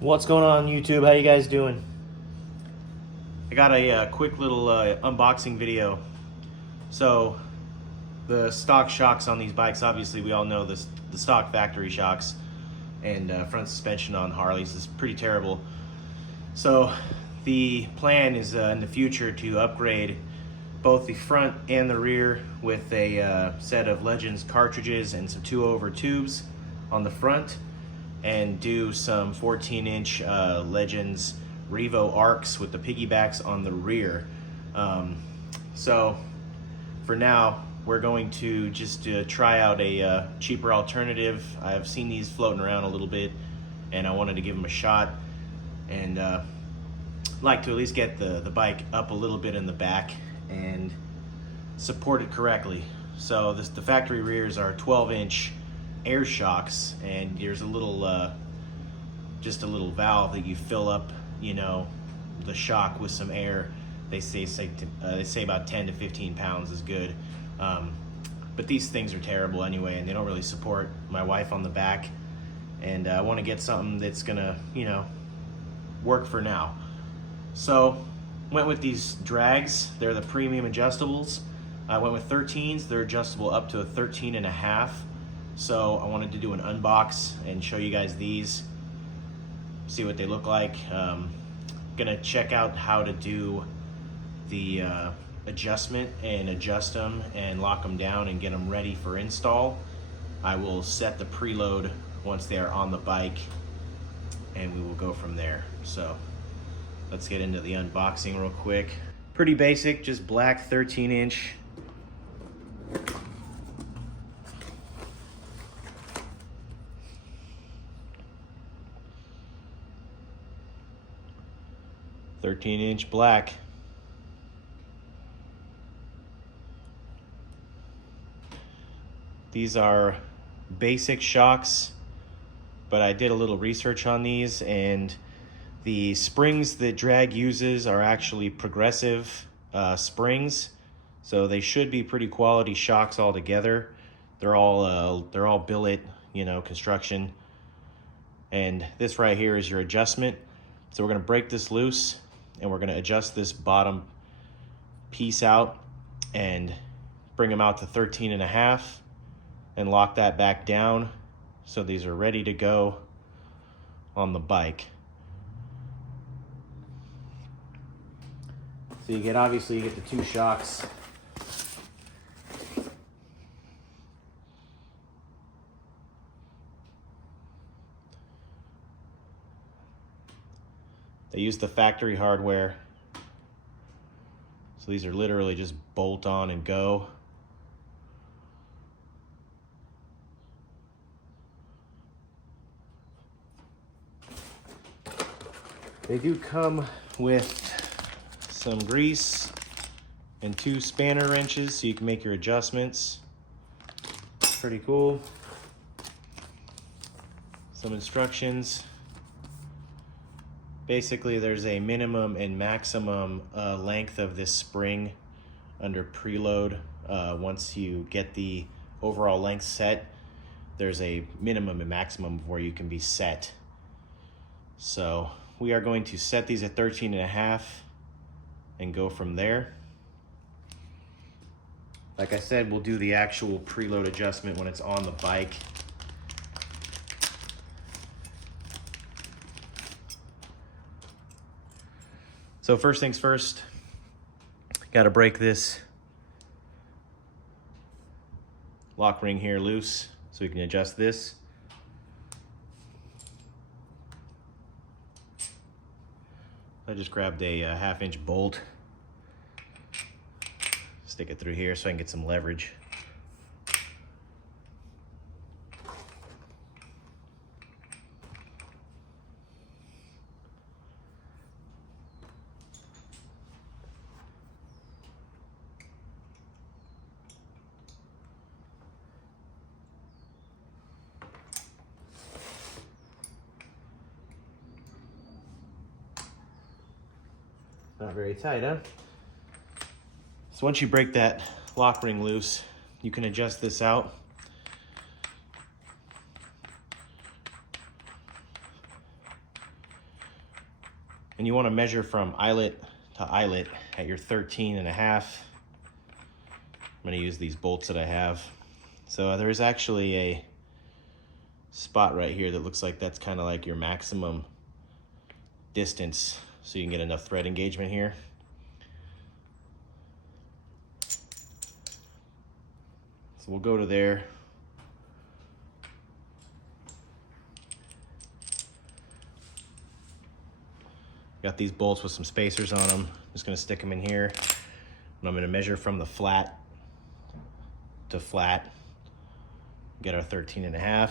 What's going on YouTube? How you guys doing? I got a quick little unboxing video. So the stock shocks on these bikes, obviously we all know this, the stock factory shocks and front suspension on Harleys is pretty terrible. So the plan is in the future to upgrade both the front and the rear with a set of Legends cartridges and some 2-over tubes on the front, and do some 14-inch Legends Revo arcs with the piggybacks on the rear. So for now, we're going to just try out a cheaper alternative. I've seen these floating around a little bit, and I wanted to give them a shot, and like to at least get the bike up a little bit in the back and support it correctly. So the factory rears are 12-inch air shocks, and there's a little just a little valve that you fill up, you know, the shock with some air. They say about 10 to 15 pounds is good, but these things are terrible anyway, and they don't really support my wife on the back, and I want to get something that's gonna, you know, work for now. So went with these drags. They're the premium adjustables. I went with 13s. They're adjustable up to a 13.5. So I wanted to do an unbox and show you guys these, see what they look like. Gonna check out how to do the adjustment and adjust them and lock them down and get them ready for install. I will set the preload once they are on the bike, and we will go from there. So let's get into the unboxing real quick. Pretty basic, just black 13-inch. Black. These are basic shocks, but I did a little research on these, and the springs that Drag uses are actually progressive springs, so they should be pretty quality shocks altogether. They're all billet, you know, construction. And this right here is your adjustment. So we're gonna break this loose, and we're gonna adjust this bottom piece out and bring them out to 13.5 and lock that back down. So these are ready to go on the bike. So you get, obviously you get the two shocks. They use the factory hardware. So these are literally just bolt on and go. They do come with some grease and 2 spanner wrenches so you can make your adjustments. Pretty cool. Some instructions. Basically, there's a minimum and maximum length of this spring under preload. Once you get the overall length set, there's a minimum and maximum where you can be set. So we are going to set these at 13.5 and go from there. Like I said, we'll do the actual preload adjustment when it's on the bike. So first things first, got to break this lock ring here loose so we can adjust this. I just grabbed a 1/2-inch bolt, stick it through here so I can get some leverage. Not very tight, huh? So once you break that lock ring loose, you can adjust this out. And you want to measure from eyelet to eyelet at your 13.5. I'm going to use these bolts that I have. So there's actually a spot right here that looks like that's kind of like your maximum distance, so you can get enough thread engagement here. So we'll go to there. Got these bolts with some spacers on them. Just gonna stick them in here. And I'm gonna measure from the flat to flat. Get our 13.5.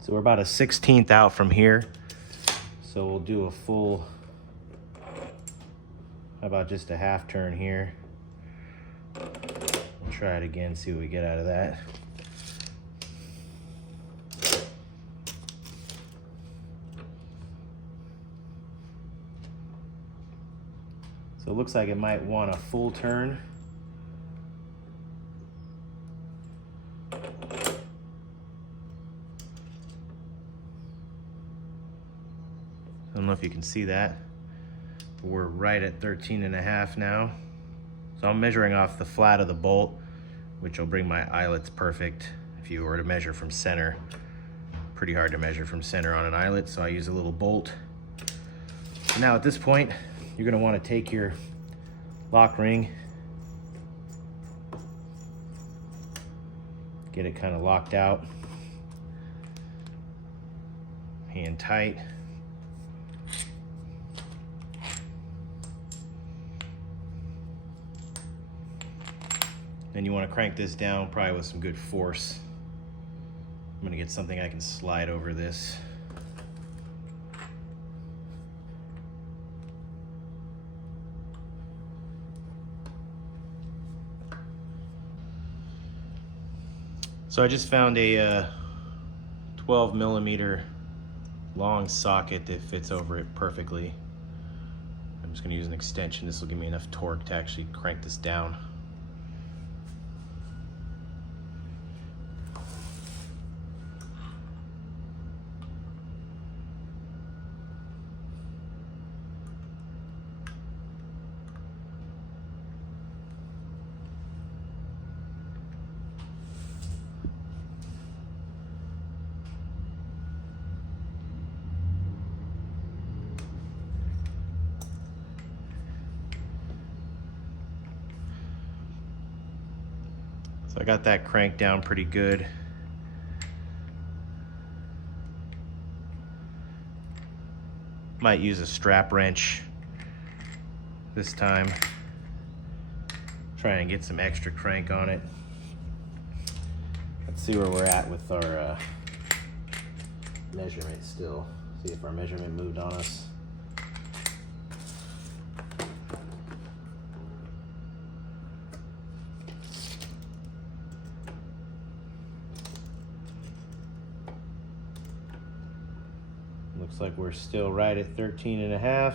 So we're about a 1/16 out from here. So we'll do a full, how about just a half turn here? We'll try it again, see what we get out of that. So it looks like it might want a full turn. I don't know if you can see that, but we're right at 13.5 now. So I'm measuring off the flat of the bolt, which will bring my eyelets perfect. If you were to measure from center, pretty hard to measure from center on an eyelet, so I use a little bolt. So now at this point, you're gonna wanna take your lock ring, get it kind of locked out, hand tight. Then you want to crank this down, probably with some good force. I'm going to get something I can slide over this. So I just found a 12mm long socket that fits over it perfectly. I'm just going to use an extension. This will give me enough torque to actually crank this down. So I got that cranked down pretty good. Might use a strap wrench this time. Try and get some extra crank on it. Let's see where we're at with our measurement still. See if our measurement moved on us. Looks like we're still right at 13.5.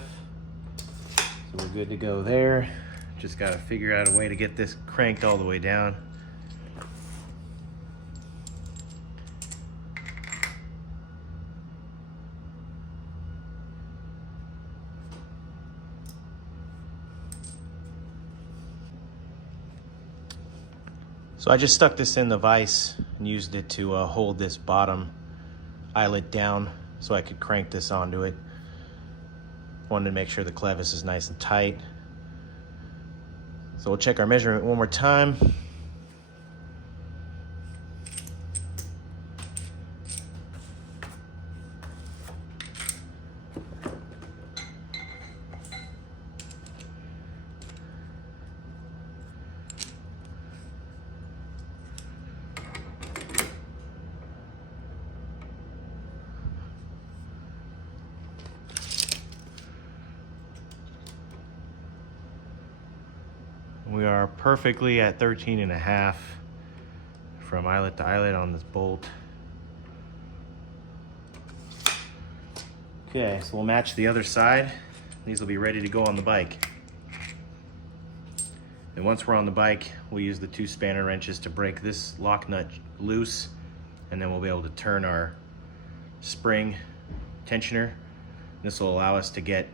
So we're good to go there. Just gotta figure out a way to get this cranked all the way down. So I just stuck this in the vise and used it to hold this bottom eyelet down so I could crank this onto it. Wanted to make sure the clevis is nice and tight. So we'll check our measurement one more time. are perfectly at 13.5 from eyelet to eyelet on this bolt. Okay, so we'll match the other side. These will be ready to go on the bike. And once we're on the bike, we'll use the 2 spanner wrenches to break this lock nut loose, and then we'll be able to turn our spring tensioner. This will allow us to get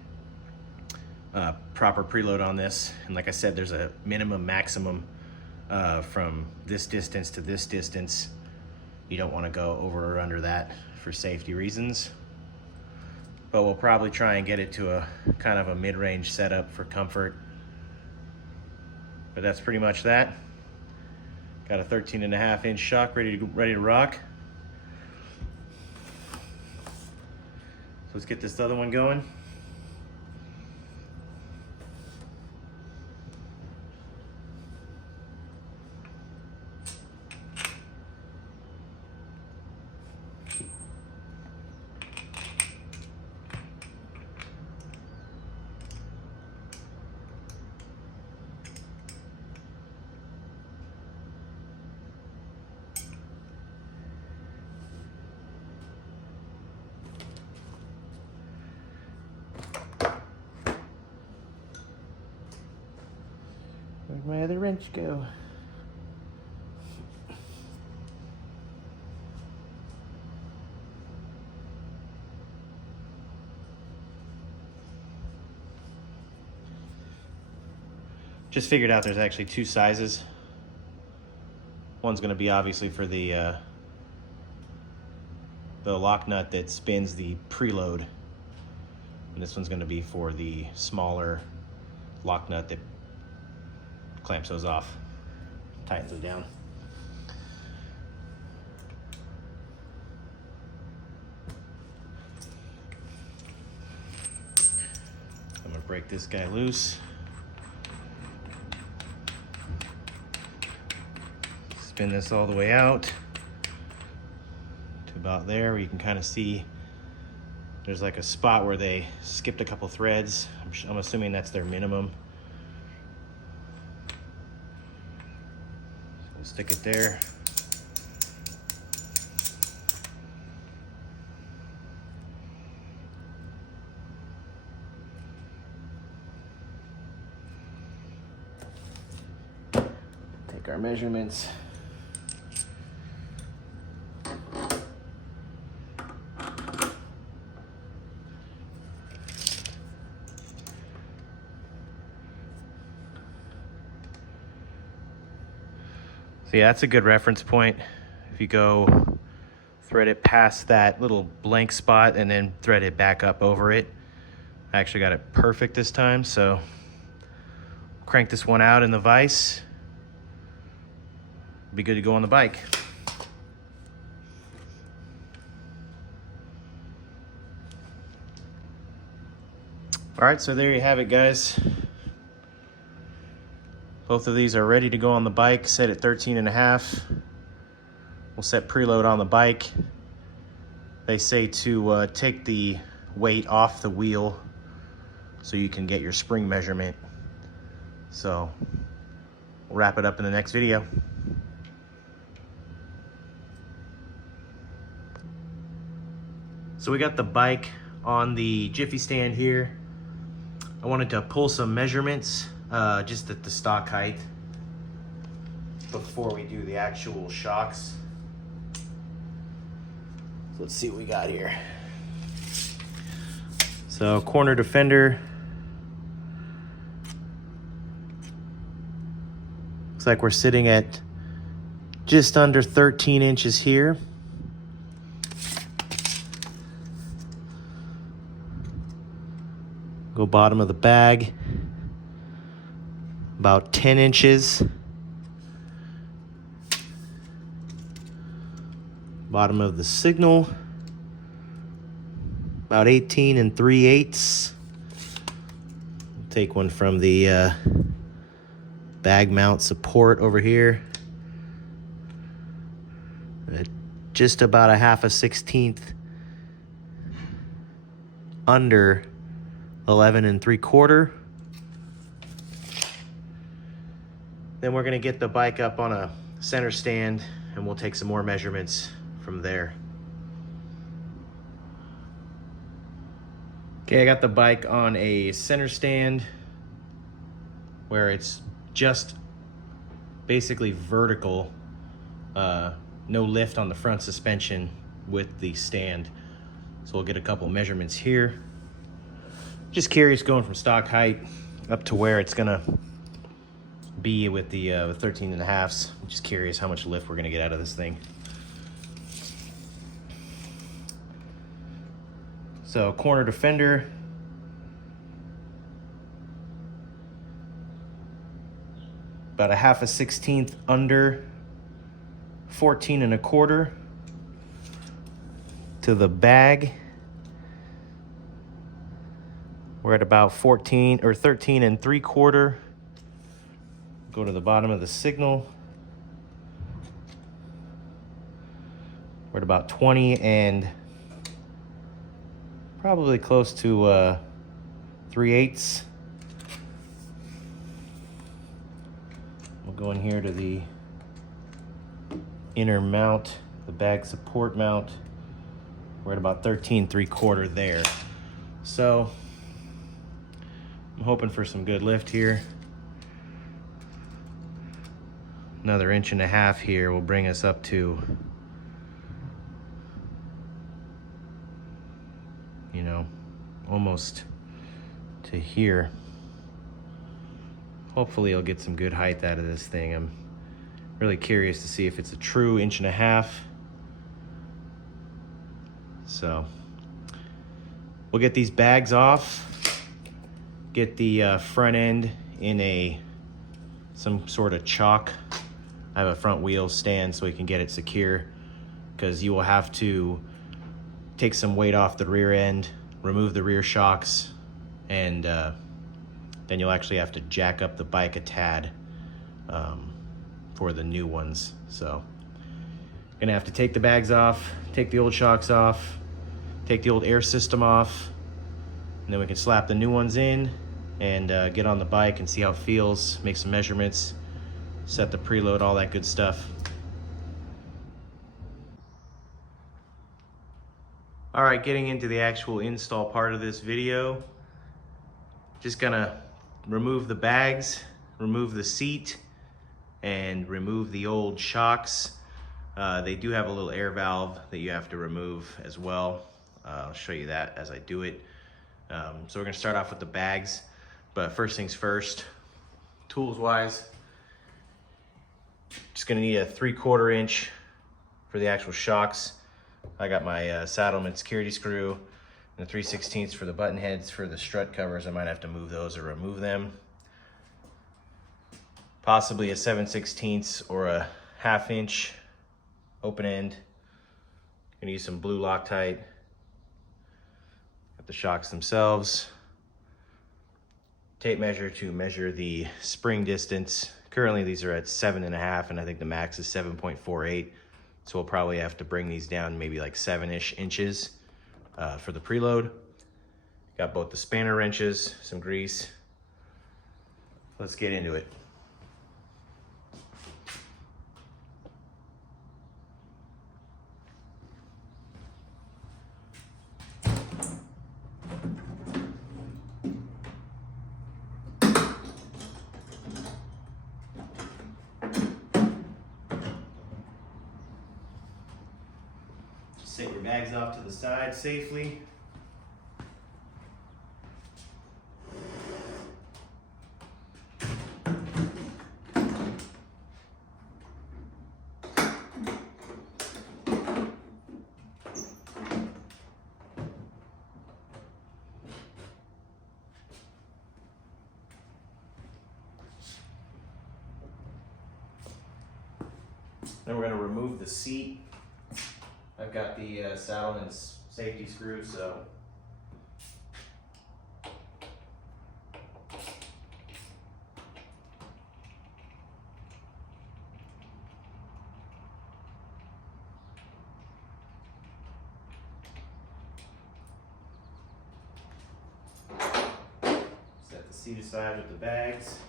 proper preload on this. And like I said, there's a minimum maximum from this distance to this distance. You don't want to go over or under that for safety reasons. But we'll probably try and get it to a kind of a mid-range setup for comfort. But that's pretty much that. Got a 13.5-inch shock ready to rock. So let's get this other one going. Where'd my other wrench go? Just figured out there's actually 2 sizes. One's going to be obviously for the lock nut that spins the preload, and this one's going to be for the smaller lock nut that clamps those off, tightens it down. I'm going to break this guy loose. Spin this all the way out to about there, where you can kind of see there's like a spot where they skipped a couple threads. I'm assuming that's their minimum. So we'll stick it there. Take our measurements. So yeah, that's a good reference point. If you go thread it past that little blank spot and then thread it back up over it. I actually got it perfect this time, so crank this one out in the vise. Be good to go on the bike. All right, so there you have it, guys. Both of these are ready to go on the bike, set at 13.5. We'll set preload on the bike. They say to take the weight off the wheel so you can get your spring measurement. So we'll wrap it up in the next video. So we got the bike on the Jiffy stand here. I wanted to pull some measurements just at the stock height before we do the actual shocks. So let's see what we got here. So corner defender. Looks like we're sitting at just under 13 inches here. Go bottom of the bag, about 10 inches. Bottom of the signal, about 18 3/8. Take one from the bag mount support over here. Just about a 1/2 under 11 3/4. Then we're gonna get the bike up on a center stand and we'll take some more measurements from there. Okay, I got the bike on a center stand where it's just basically vertical, no lift on the front suspension with the stand. So we'll get a couple measurements here. Just curious going from stock height up to where it's gonna be with the 13.5s. Just curious how much lift we're gonna get out of this thing. So corner to fender, about a 1/2 under 14.25 to the bag. We're at about 14 or 13.75. Go to the bottom of the signal. We're at about 20 and probably close to 3/8. We'll go in here to the inner mount, the bag support mount. We're at about 13.75 there. So I'm hoping for some good lift here. Another 1.5 inches here will bring us up to, you know, almost to here. Hopefully I'll get some good height out of this thing. I'm really curious to see if it's a true 1.5 inches. So we'll get these bags off, get the front end in some sort of chock. I have a front wheel stand so we can get it secure, because you will have to take some weight off the rear end, remove the rear shocks, and then you'll actually have to jack up the bike a tad for the new ones. So gonna have to take the bags off, take the old shocks off, take the old air system off, and then we can slap the new ones in and get on the bike and see how it feels, make some measurements, set the preload, all that good stuff. All right, getting into the actual install part of this video. Just gonna remove the bags, remove the seat, and remove the old shocks. They do have a little air valve that you have to remove as well. I'll show you that as I do it. So we're gonna start off with the bags, but first things first, tools wise, just gonna need a 3/4 inch for the actual shocks. I got my Saddleman security screw and a 3/16 for the button heads for the strut covers. I might have to move those or remove them. Possibly a 7/16 or a 1/2 inch open end. Gonna use some blue Loctite. Got the shocks themselves. Tape measure to measure the spring distance. Currently these are at 7.5 and I think the max is 7.48. So we'll probably have to bring these down maybe like 7-ish inches for the preload. Got both the spanner wrenches, some grease. Let's get into it. Set your bags off to the side safely. Then we're going to remove the seat. I've got the Saddleman's safety screw, so set the seat aside with the bags.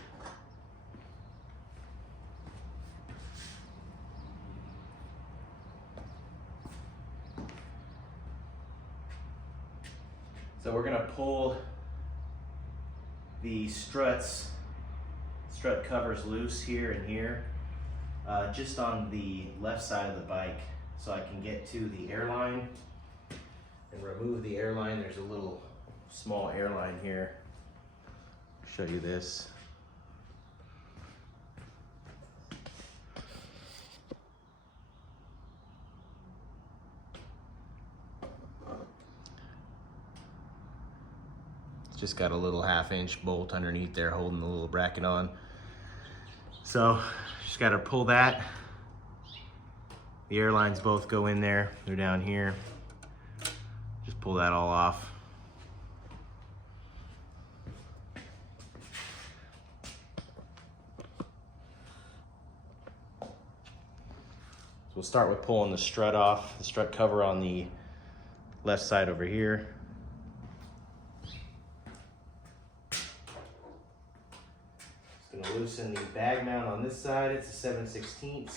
So we're gonna pull the strut covers loose here and here, just on the left side of the bike, so I can get to the airline and remove the airline. There's a little small airline here. I'll show you this. Just got a little 1/2-inch bolt underneath there holding the little bracket on. So just got to pull that. The airlines both go in there. They're down here. Just pull that all off. So we'll start with pulling the strut off, the strut cover on the left side over here. Gonna loosen the bag mount on this side. It's a 7/16.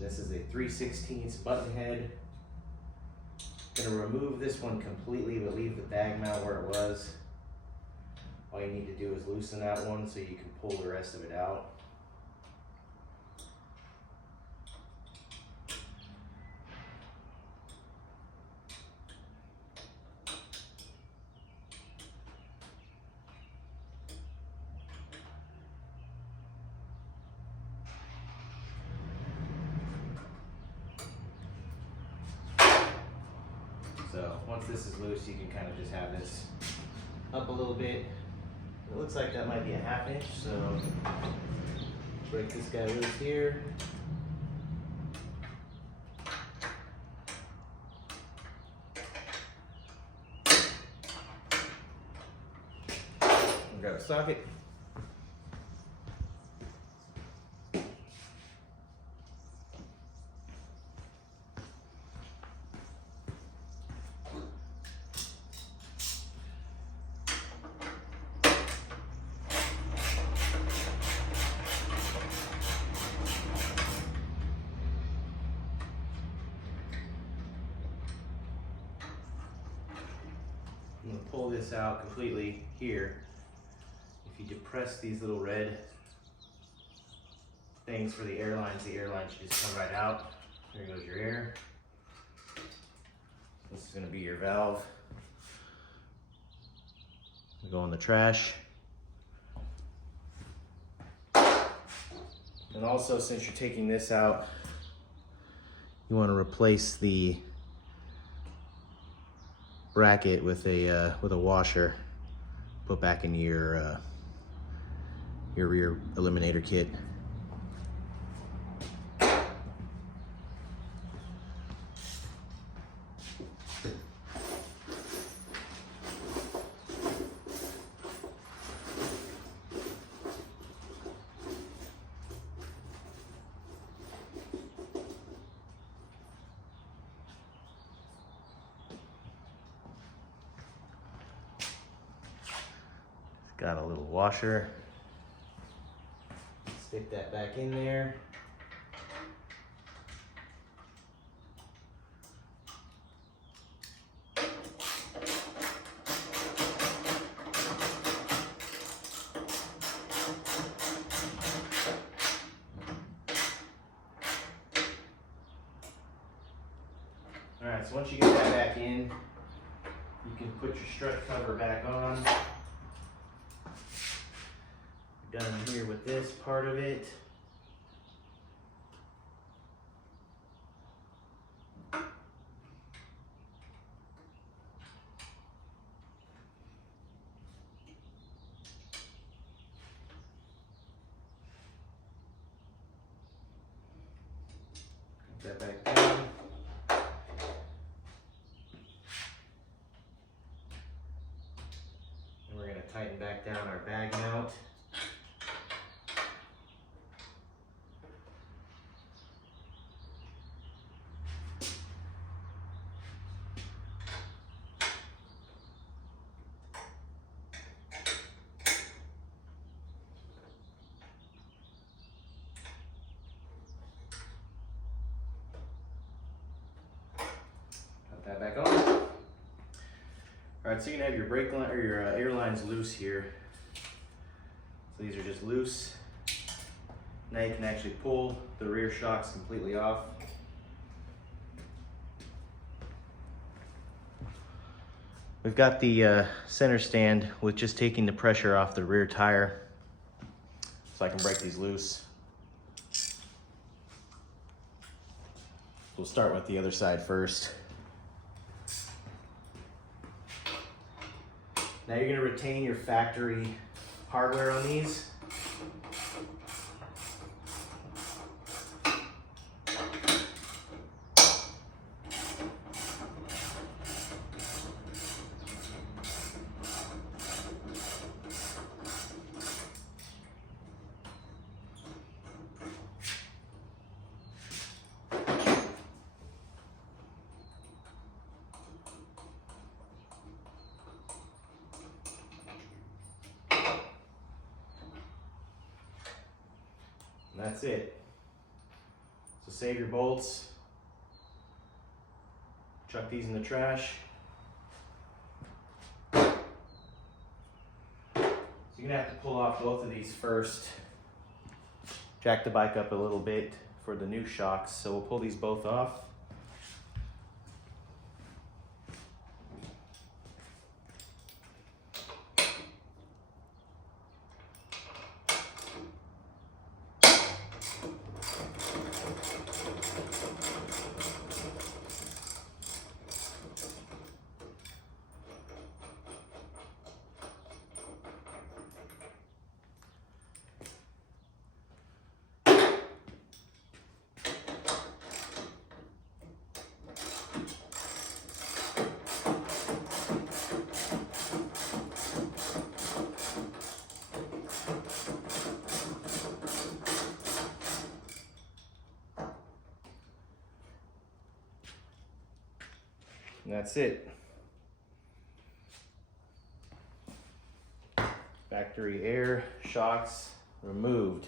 This is a 3/16 button head. Gonna remove this one completely, but leave the bag mount where it was. All you need to do is loosen that one so you can pull the rest of it out. So once this is loose, you can kind of just have this up a little bit. It looks like that might be a 1/2 inch, so break this guy loose here. Grab a socket. I'm going to pull this out completely here. If you depress these little red things for the airline should just come right out. There goes your air. This is going to be your valve. Go in the trash. And also, since you're taking this out, you want to replace the bracket with a washer. Put back in your rear eliminator kit. Got a little washer. Stick that back in there. All right, so once you get that back in, you can put your strut cover back on. Done here with this part of it. Put that back down. And we're going to tighten back down our bag mount. Alright, so you're gonna have your brake line or your air lines loose here. So these are just loose. Now you can actually pull the rear shocks completely off. We've got the center stand with just taking the pressure off the rear tire. So I can break these loose. We'll start with the other side first. Now you're going to retain your factory hardware on these. And that's it. So save your bolts. Chuck these in the trash. So you're gonna have to pull off both of these first. Jack the bike up a little bit for the new shocks. So we'll pull these both off. And that's it. Factory air shocks removed.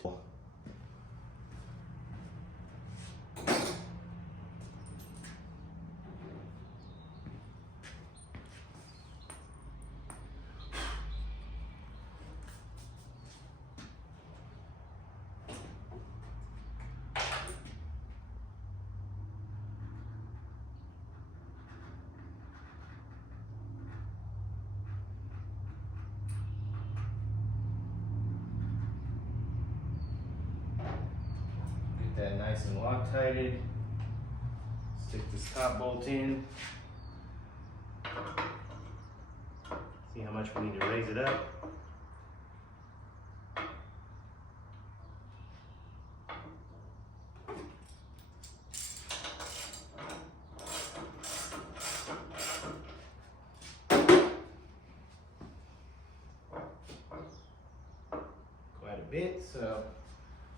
That nice and Loctited. Stick this top bolt in. See how much we need to raise it up. Quite a bit, so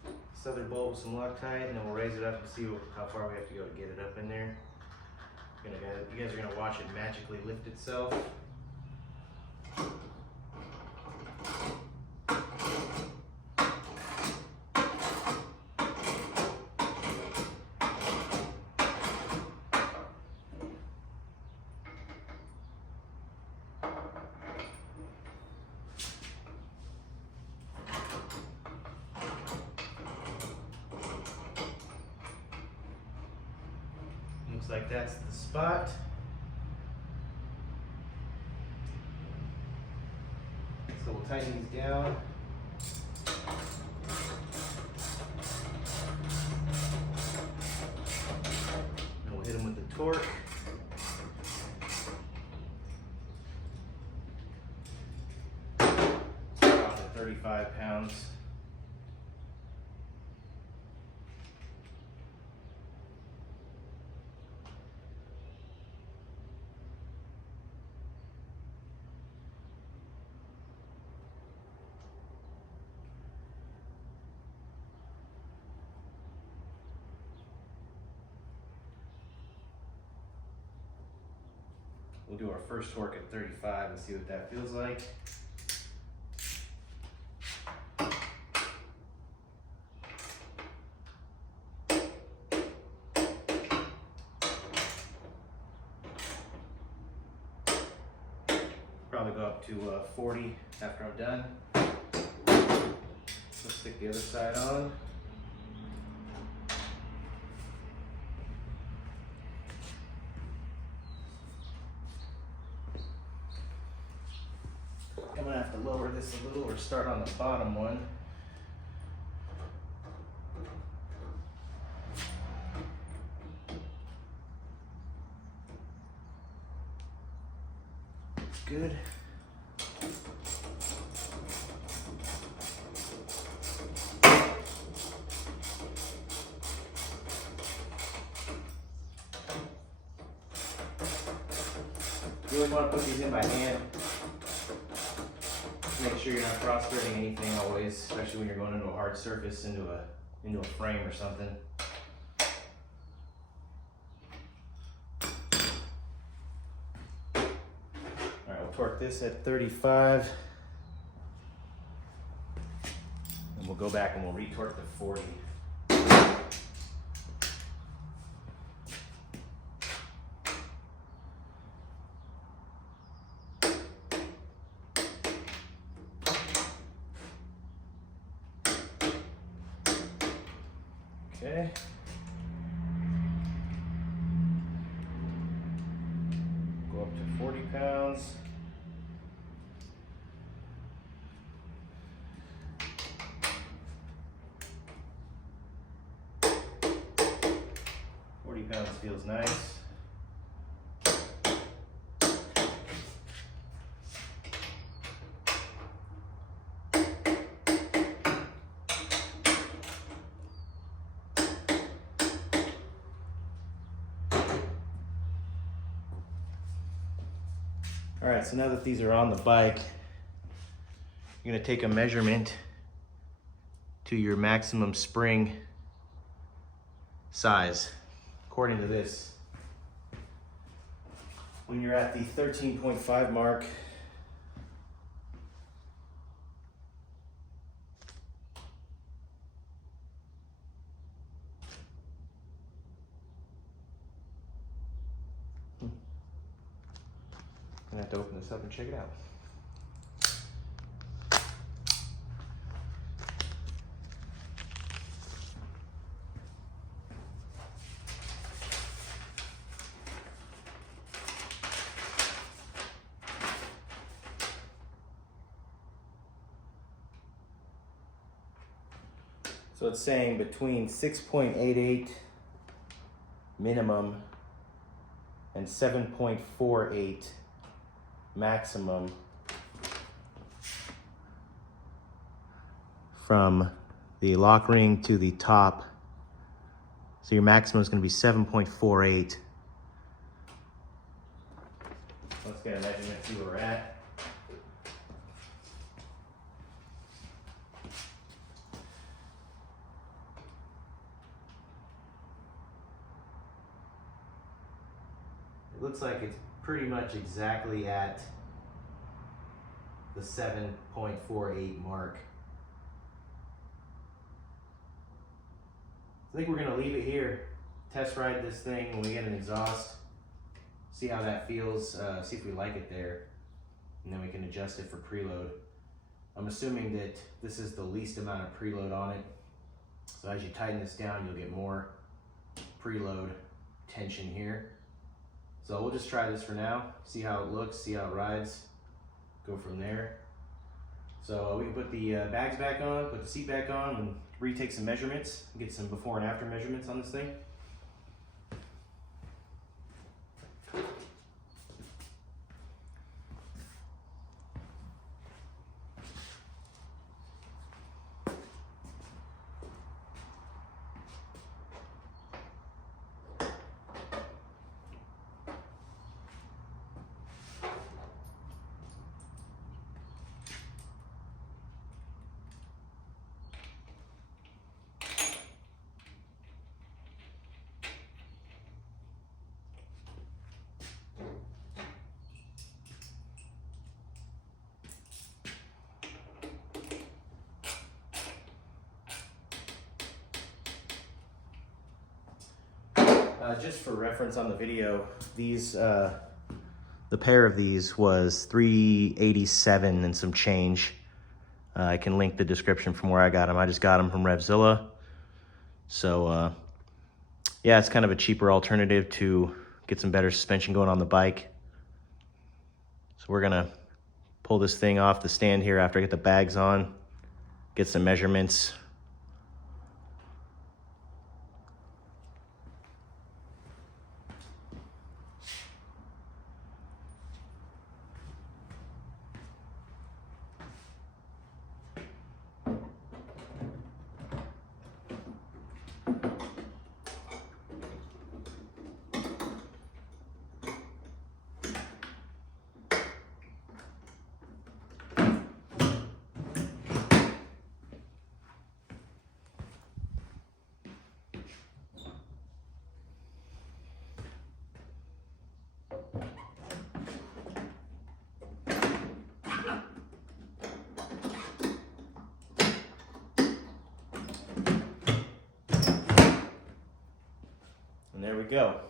this other bolt with some Loctite, and then we'll raise it up and see how far we have to go to get it up in there. You guys are going to watch it magically lift itself. Looks like that's the spot. So we'll tighten these down. And we'll hit them with the torque. About 35 pounds. We'll do our first torque at 35 and see what that feels like. probably go up to 40 after I'm done. Let's stick the other side on. I'm gonna have to lower this a little or start on the bottom one. Good. You always want to put these in by hand. Make sure you're not cross-threading anything always, especially when you're going into a hard surface, into a frame or something. Alright, we'll torque this at 35. And we'll go back and we'll retorque to 40. Okay. Go up to 40 pounds. £40 feels nice. All right, so now that these are on the bike, you're gonna take a measurement to your maximum spring size. According to this, when you're at the 13.5 mark, I'm gonna have to open this up and check it out. So it's saying between 6.88 minimum and 7.48 maximum from the lock ring to the top. So your maximum is going to be 7.48. Let's get a measurement, see where we're at. It looks like it's pretty much exactly at the 7.48 mark. I think we're gonna leave it here, test ride this thing when we get an exhaust, see how that feels, see if we like it there, and then we can adjust it for preload. I'm assuming that this is the least amount of preload on it, so as you tighten this down, you'll get more preload tension here. So we'll just try this for now, see how it looks, see how it rides, go from there. So we can put the bags back on, put the seat back on, and retake some measurements, get some before and after measurements on this thing. Just for reference on the video, these The pair of these was $387 and some change. I can link the description from where I got them. I just got them from Revzilla. So yeah, it's kind of a cheaper alternative to get some better suspension going on the bike. So we're gonna pull this thing off the stand here after I get the bags on, get some measurements. And there we go.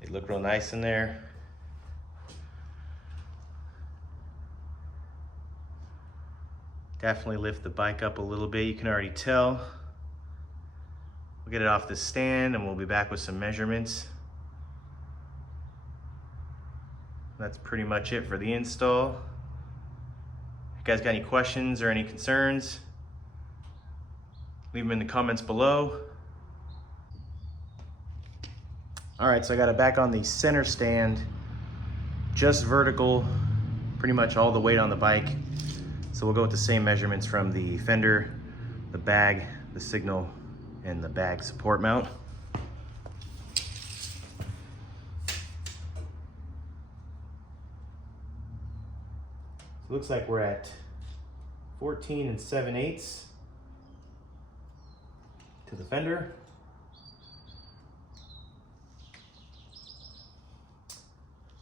They look real nice in there. Definitely lift the bike up a little bit, you can already tell. We'll get it off the stand and we'll be back with some measurements. That's pretty much it for the install. If you guys got any questions or any concerns, leave them in the comments below. All right, so I got it back on the center stand, just vertical, pretty much all the weight on the bike. So we'll go with the same measurements from the fender, the bag, the signal, and the bag support mount. So it looks like we're at 14 7/8 to the fender.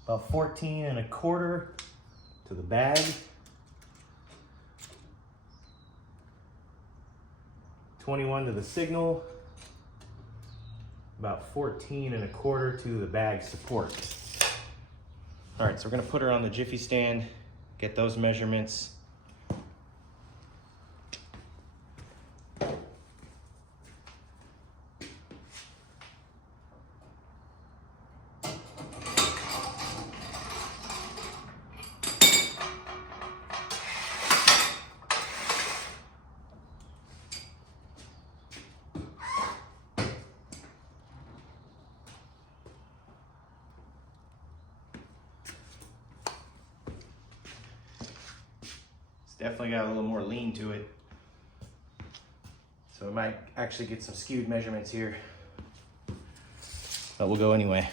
About 14 1/4 to the bag. 21 to the signal. About 14 1/4 to the bag support. All right, so we're gonna put her on the Jiffy stand, get those measurements. Definitely got a little more lean to it. So I might actually get some skewed measurements here, but we'll go anyway.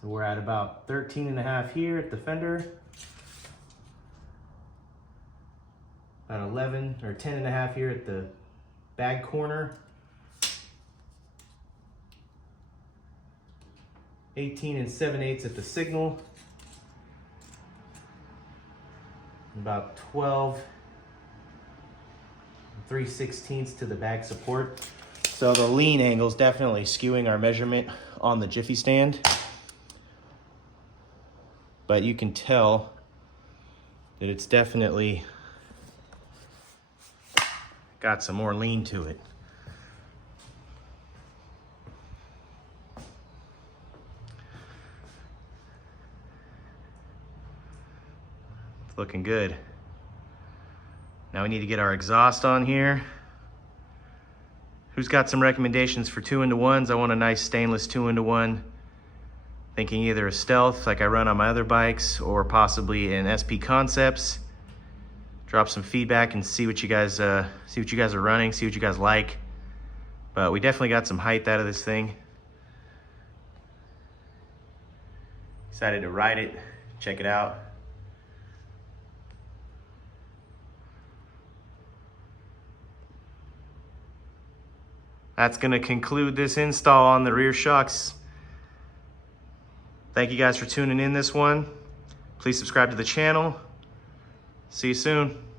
So we're at about 13 1/2 here at the fender. About 11 or 10 1/2 here at the bag corner. 18 7/8 at the signal. About 12 3/16 to the bag support. So the lean angle is definitely skewing our measurement on the Jiffy stand, but you can tell that it's definitely got some more lean to it. Looking good. Now we need to get our exhaust on here. Who's got some recommendations for 2-in-1s? I want a nice stainless 2-in-1. Thinking either a Stealth like I run on my other bikes or possibly an SP Concepts. drop some feedback and see what you guys are running, see what you guys like. But we definitely got some height out of this thing. Excited to ride it, check it out. That's going to conclude this install on the rear shocks. Thank you guys for tuning in this one. Please subscribe to the channel. See you soon.